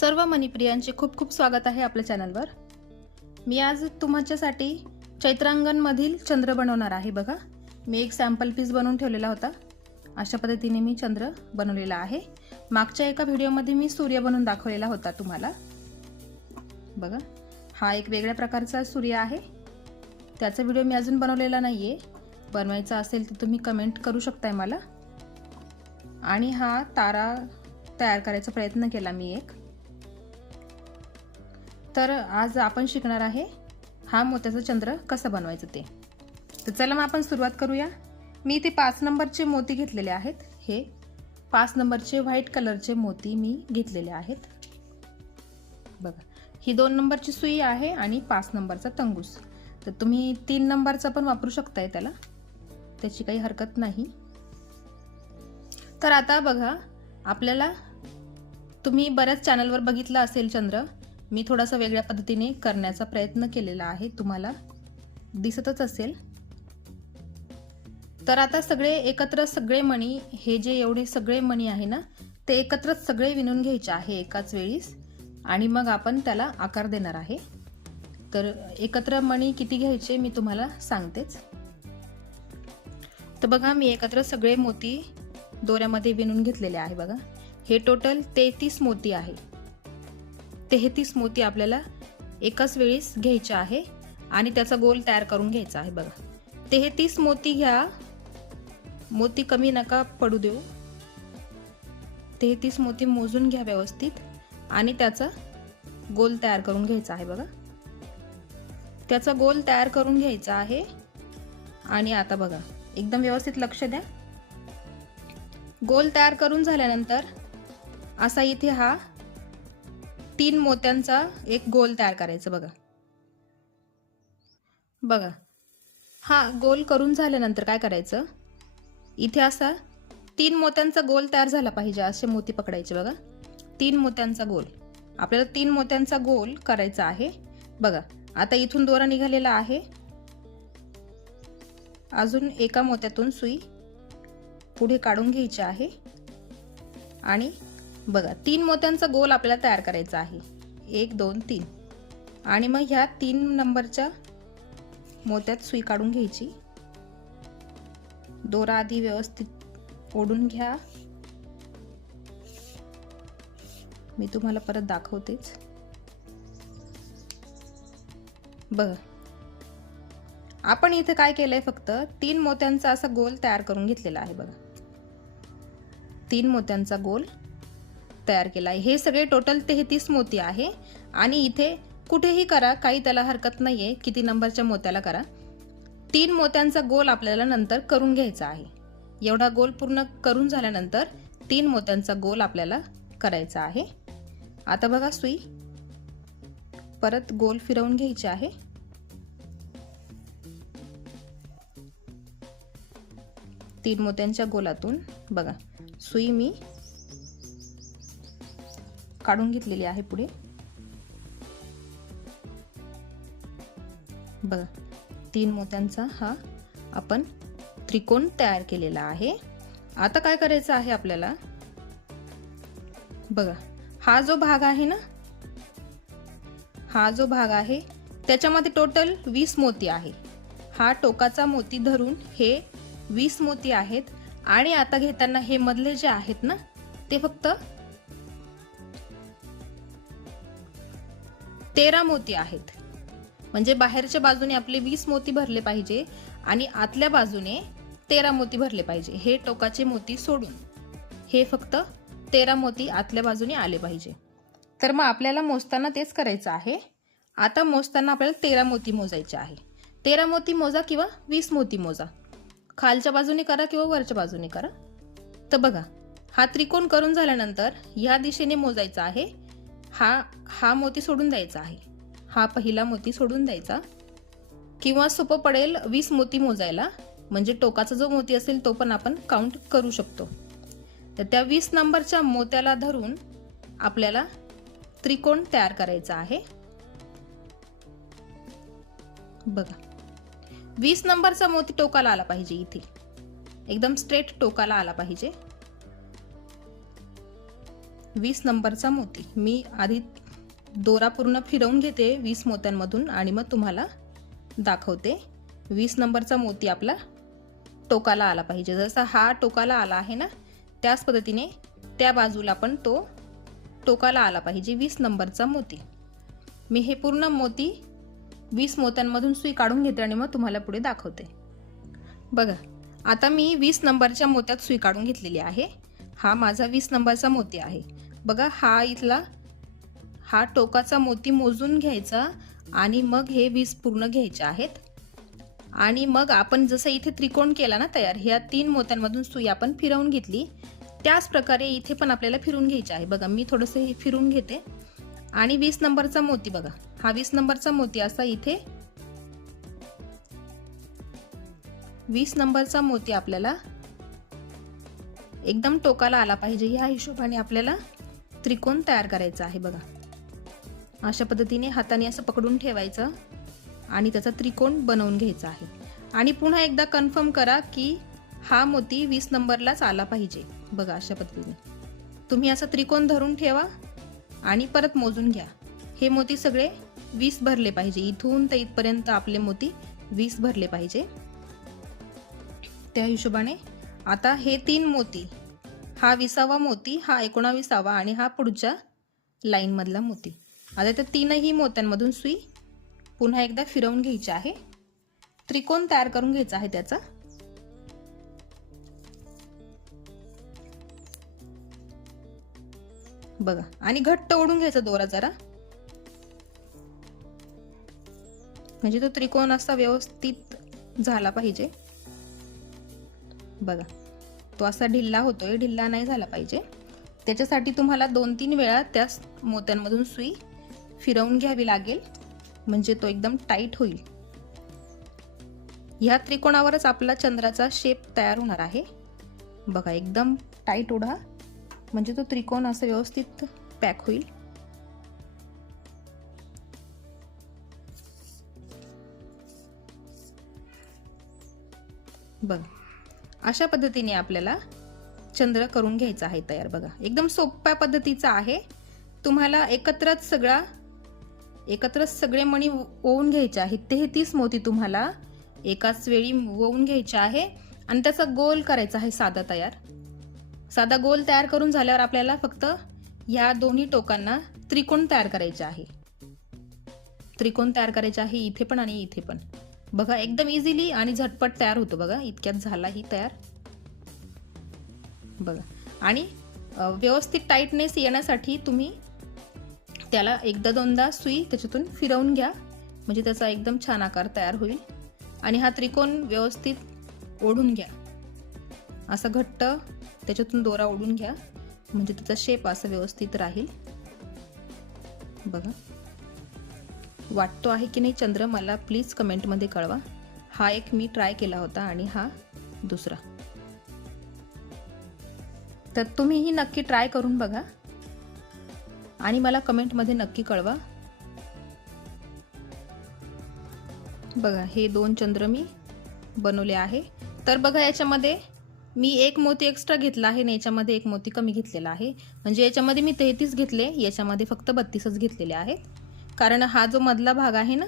सर्व मनीप्रियांचे खूप खूप स्वागत आहे आपल्या चॅनलवर. मी आज तुमच्यासाठी चैत्रांगणमधील चंद्र बनवणार आहे बघा. मी एक सॅम्पल पीस बनवून ठेवलेला होता. अशा पद्धतीने मी चंद्र बनवलेला आहे. मागच्या एका व्हिडिओमध्ये मी सूर्य बनवून दाखवलेला होता तुम्हाला. बघा हा एक वेगळ्या प्रकारचा सूर्य आहे. त्याचा व्हिडिओ मी अजून बनवलेला नाही आहे बनवायचा असेल तर तुम्ही कमेंट करू शकताय मला. आणि हा तारा तयार करायचा प्रयत्न केला मी एक. तर आज आपण शिकणार आहे हा मोत्याचा चंद्र कसं बनवायचं ते. तर चला मग आपण सुरुवात करूया. मी इथे पाच नंबरचे मोती घेतलेले आहेत. हे पाच नंबरचे व्हाईट कलरचे मोती मी घेतलेले आहेत. बघा ही दोन नंबरची सुई आहे आणि पाच नंबरचा तंगूस. तर तुम्ही तीन नंबरचा पण वापरू शकताय त्याला. त्याची काही हरकत नाही. तर आता बघा आपल्याला तुम्ही बऱ्याच चॅनलवर बघितलं असेल चंद्र मी थोडासा वेगळ्या पद्धतीने करण्याचा प्रयत्न केलेला आहे. तुम्हाला दिसतच असेल. तर आता सगळे एकत्र सगळे मणी हे जे एवढे सगळे मणी आहे ना ते एकत्रच सगळे विणून घ्यायचे आहे एकाच वेळीस आणि मग आपण त्याला आकार देणार आहे. तर एकत्र मणी किती घ्यायचे मी तुम्हाला सांगतेच. तर बघा मी एकत्र सगळे मोती दोऱ्यामध्ये विणून घेतलेले आहे बघा. हे टोटल तेहतीस मोती आहे. तेहतीस मोती आपल्याला एकाच वेळीस घ्यायच्या आहे आणि त्याचा गोल तयार करून घ्यायचा आहे बघा. तेहतीस मोती घ्या. मोती कमी नका पडू देऊ. तेहतीस मोती मोजून घ्या व्यवस्थित आणि त्याचा गोल तयार करून घ्यायचा आहे बघा. त्याचा गोल तयार करून घ्यायचा आहे. आणि आता बघा एकदम व्यवस्थित लक्ष द्या. गोल तयार करून झाल्यानंतर असा इथे हा तीन मोत्यांचा एक गोल तयार करायचा बघा. बघा. हा गोल करून झाल्यानंतर काय करायचं? इथे असा तीन मोत्यांचा गोल तयार झाला पाहिजे असे मोती पकडायचे बघा. तीन मोत्यांचा गोल. आपल्याला तीन मोत्यांचा गोल करायचा आहे. बघा आता इथून दोरा निघालेला आहे. अजून एका मोत्यातून सुई पुढे काढून घ्यायची आहे. आणि बघा तीन मोत्यांचा गोल आपल्याला तयार करायचा आहे. एक दोन तीन. आणि मग ह्या तीन नंबरच्या मोत्यात सुई काढून घ्यायची. दोरा आधी व्यवस्थित ओढून घ्या. मी तुम्हाला परत दाखवतेच. बघ. आपण इथे काय केलंय फक्त तीन मोत्यांचा असा गोल तयार करून घेतलेला आहे बघा. तीन मोत्यांचा गोल. तयार केला आहे. हे सगळे टोटल तेहतीस मोती आहे. आणि इथे कुठेही करा काही त्याला हरकत नाही आहे किती नंबरच्या मोत्याला करा. तीन मोत्यांचा गोल आपल्याला नंतर करून घ्यायचा आहे. एवढा गोल पूर्ण करून झाल्यानंतर तीन मोत्यांचा गोल आपल्याला करायचा आहे. आता बघा सुई. परत गोल फिरवून घ्यायची आहे. तीन मोत्यांच्या गोलातून बघा. सुई मी काढून घेतलेली आहे पुढे. बघा तीन मोत्यांचा हा आपण त्रिकोण तयार केलेला आहे. आता काय करायचं आहे आपल्याला? बघा हा जो भाग आहे ना हा जो भाग आहे त्याच्यामध्ये टोटल वीस मोती आहे. हा टोकाचा मोती धरून हे वीस मोती आहेत. आणि आता घेताना हे मधले जे आहेत ना ते फक्त तेरा मोती आहेत. म्हणजे बाहेरच्या बाजूने आपले वीस मोती भरले पाहिजे आणि आतल्या बाजूने तेरा मोती भरले पाहिजे. हे टोकाचे मोती सोडून. हे फक्त तेरा मोती आतल्या बाजूने आले पाहिजे. तर मग आपल्याला मोजताना तेच करायचं आहे. आता मोजताना आपल्याला तेरा मोती मोजायचे आहे. तेरा मोती मोजा किंवा वीस मोती मोजा. खालच्या बाजूने करा किंवा वरच्या बाजूने करा. तर बघा हा त्रिकोण करून झाल्यानंतर या दिशेने मोजायचा आहे. हा हा मोती सोडून द्यायचा आहे. हा पहिला मोती सोडून द्यायचा. किंवा सोपं पडेल वीस मोती मोजायला. म्हणजे टोकाचा जो मोती असेल तो पण आपण काउंट करू शकतो. तर त्या वीस नंबरच्या मोत्याला धरून आपल्याला त्रिकोण तयार करायचा आहे. बघा. वीस नंबरचा मोती टोकाला आला पाहिजे इथे. एकदम स्ट्रेट टोकाला आला पाहिजे. वीस नंबरचा मोती. मी आधी दोरा पूर्ण फिरवून घेते वीस मोत्यांमधून आणि मग तुम्हाला दाखवते. वीस नंबरचा मोती आपला टोकाला आला पाहिजे. जसा हा टोकाला आला आहे ना त्याच पद्धतीने त्या बाजूला पण तो टोकाला आला पाहिजे वीस नंबरचा मोती. मी हे पूर्ण मोती वीस मोत्यांमधून सुई काढून घेते आणि मग तुम्हाला पुढे दाखवते. बघा आता मी वीस नंबरच्या मोत्यात सुई काढून घेतलेली आहे. हा माझा वीस नंबरचा मोती आहे. बघा हा इथला हा टोकाचा मोती मोजून घ्यायचा आणि मग हे वीस पूर्ण घ्यायचे आहेत. आणि मग आपण जसं इथे त्रिकोण केला ना तयार ह्या तीन मोत्यांमधून सुई आपण फिरवून घेतली. त्याच प्रकारे इथे पण आपल्याला फिरून घ्यायचे आहे. बघा मी थोडंसं हे फिरून घेते. आणि वीस नंबरचा मोती बघा हा वीस नंबरचा मोती असा इथे. वीस नंबरचा मोती आपल्याला एकदम टोकाला आला पाहिजे. ह्या हिशोबाने आपल्याला त्रिकोण तयार करायचा आहे बघा. अशा पद्धतीने हाताने असं पकडून ठेवायचं आणि त्याचा त्रिकोण बनवून घ्यायचा आहे. आणि पुन्हा एकदा कन्फर्म करा की हा मोती वीस नंबरलाच आला पाहिजे. बघा अशा पद्धतीने. तुम्ही असं त्रिकोण धरून ठेवा आणि परत मोजून घ्या. हे मोती सगळे वीस भरले पाहिजे. इथून तर इथपर्यंत आपले मोती वीस भरले पाहिजे. त्या हिशोबाने आता हे तीन मोती हा विसावा मोती हा एकोणाविसावा आणि हा पुढच्या लाईनमधला मोती. आता त्या तीनही मोत्यांमधून सुई पुन्हा एकदा फिरवून घ्यायची आहे. त्रिकोण तयार करून घ्यायचा आहे त्याचा. बघा आणि घट्ट ओढून घ्यायचा दोरा जरा. म्हणजे तो त्रिकोण असा व्यवस्थित झाला पाहिजे. बघा. तो असा ढिल्ला होतोय ढिल्ला नाही झाला पाहिजे. त्याच्यासाठी तुम्हाला दोन तीन वेळा त्या मोत्यांमधून सुई फिरवून घ्यावी लागेल. म्हणजे तो एकदम टाईट होईल. ह्या त्रिकोणावरच आपला चंद्राचा शेप तयार होणार आहे. बघा एकदम टाईट ओढा. म्हणजे तो त्रिकोण असं व्यवस्थित पॅक होईल. बघ अशा पद्धतीने आपल्याला चंद्र करून घ्यायचा आहे तयार. बघा एकदम सोप्या पद्धतीचा आहे. तुम्हाला एकत्रच सगळा एकत्रच सगळे मणी ओवून घ्यायचे आहेत तेहतीस मोती तुम्हाला एकाच वेळी ओवून घ्यायचे आहे. आणि त्याचा गोल करायचा आहे साधा तयार. साधा गोल तयार करून झाल्यावर आपल्याला फक्त या दोन्ही टोकांना त्रिकोण तयार करायचे आहे. त्रिकोण तयार करायचे आहे इथे पण आणि इथे पण. बघा एकदम इझिली आणि झटपट तयार होतो बघा. इतक्यात झाला ही तयार. बघा. आणि व्यवस्थित टाईटनेस येण्यासाठी तुम्ही त्याला एकदा दोनदा सुई त्याच्यातून फिरवून घ्या. म्हणजे त्याचा एकदम छान आकार तयार होईल. आणि हा त्रिकोण व्यवस्थित ओढून घ्या. असं घट्ट त्याच्यातून दोरा ओढून घ्या. म्हणजे त्याचा शेप असा व्यवस्थित राहील. बघा. वाटतो आहे की नाही चंद्र मला प्लीज कमेंटमध्ये कळवा. हा एक मी ट्राय केला होता आणि हा दुसरा. तर तुम्हीही नक्की ट्राय करून बघा. आणि मला कमेंटमध्ये नक्की कळवा. बघा हे दोन चंद्र मी बनवले आहे. तर बघा याच्यामध्ये मी एक मोती एक्स्ट्रा घेतला आहे आणि याच्यामध्ये एक मोती कमी घेतलेला आहे. म्हणजे याच्यामध्ये मी तेहतीस घेतले याच्यामध्ये फक्त बत्तीसच घेतलेले आहेत. कारण हा जो मधला भाग आहे ना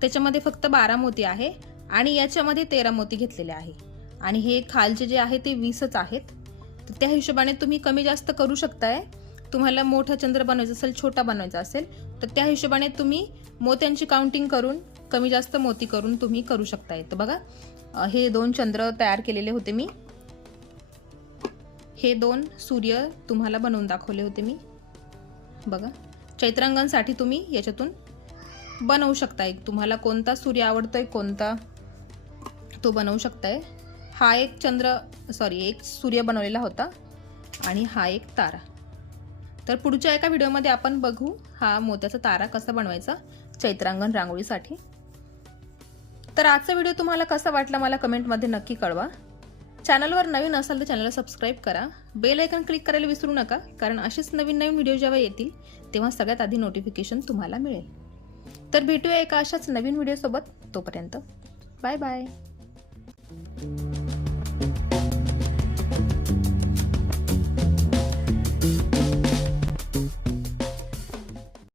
त्याच्यामध्ये फक्त बारा मोती आहे आणि याच्यामध्ये तेरा मोती घेतलेले आहे. आणि हे खालचे जे आहे ते वीसच आहेत. तर त्या हिशोबाने तुम्ही कमी जास्त करू शकताय. तुम्हाला मोठा चंद्र बनवायचा असेल छोटा बनवायचा असेल तर त्या हिशोबाने तुम्ही मोत्यांची काउंटिंग करून कमी जास्त मोती करून तुम्ही करू शकताय. तर बघा हे दोन चंद्र तयार केलेले होते मी. हे दोन सूर्य तुम्हाला बनवून दाखवले होते मी. बघा. चैत्रांगणसाठी तुम्ही याच्यातून बनवू शकताय. तुम्हाला कोणता सूर्य आवडतोय कोणता तो बनवू शकताय. हा एक चंद्र सॉरी एक सूर्य बनवलेला होता आणि हा एक तारा. तर पुढच्या एका व्हिडिओमध्ये आपण बघू हा मोत्याचा तारा कसा बनवायचा चैत्रांगण रांगोळीसाठी. तर आजचा व्हिडिओ तुम्हाला कसा वाटला मला कमेंटमध्ये नक्की कळवा. चॅनलवर नवीन असाल तर चॅनलला सबस्क्राईब करा. बेल आयकन क्लिक करायला विसरू नका कारण असेच नवीन नवीन व्हिडिओ जेव्हा येतील तेव्हा सगळ्यात आधी नोटिफिकेशन तुम्हाला मिळेल. तर भेटूया एका अशाच नवीन व्हिडिओसोबत. तोपर्यंत बाय बाय